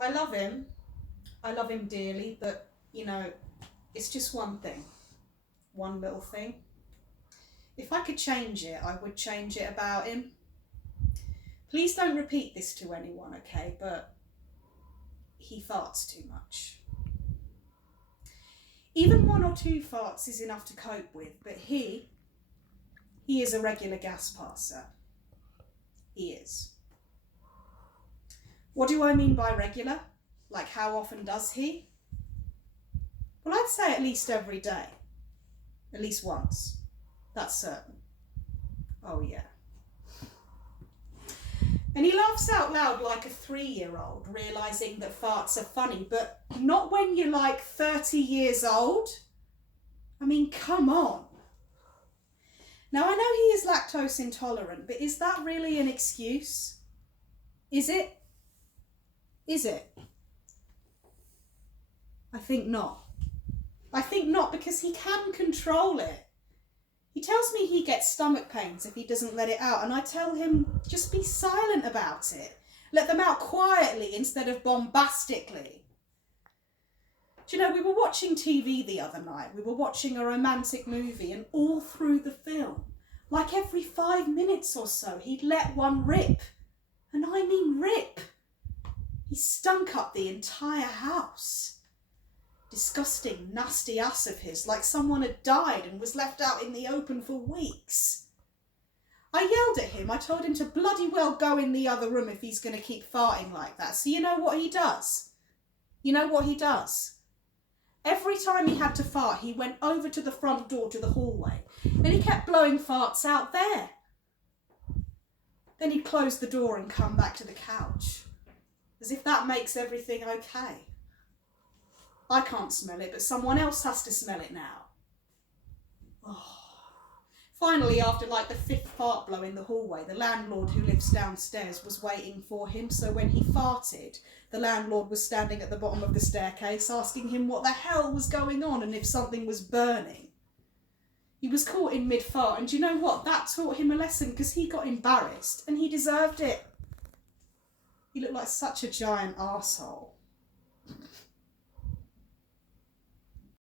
I love him. I love him dearly, but, you know, it's just one thing. One little thing. If I could change it, I would change it about him. Please don't repeat this to anyone, okay? But he farts too much. Even 1 or 2 farts is enough to cope with, but he is a regular gas passer. He is. What do I mean by regular? Like, how often does he? Well, I'd say at least every day. At least once. That's certain. Oh, yeah. And he laughs out loud like a 3-year-old, realising that farts are funny, but not when you're like 30 years old. I mean, come on. Now, I know he is lactose intolerant, but is that really an excuse? Is it? Is it? I think not. I think not, because he can control it. He tells me he gets stomach pains if he doesn't let it out, and I tell him, just be silent about it. Let them out quietly instead of bombastically. Do you know, we were watching TV the other night. We were watching a romantic movie, and all through the film, like every 5 minutes or so, he'd let one rip. And I mean rip. He stunk up the entire house. Disgusting, nasty ass of his, like someone had died and was left out in the open for weeks. I yelled at him. I told him to bloody well go in the other room if he's going to keep farting like that. So you know what he does? You know what he does? Every time he had to fart, he went over to the front door to the hallway, and he kept blowing farts out there. Then he'd close the door and come back to the couch, as if that makes everything okay. I can't smell it, but someone else has to smell it now. Oh. Finally, after like the 5th fart blow in the hallway, the landlord who lives downstairs was waiting for him, so when he farted, the landlord was standing at the bottom of the staircase asking him what the hell was going on and if something was burning. He was caught in mid-fart, and do you know what? That taught him a lesson, because he got embarrassed and he deserved it. He looked like such a giant arsehole.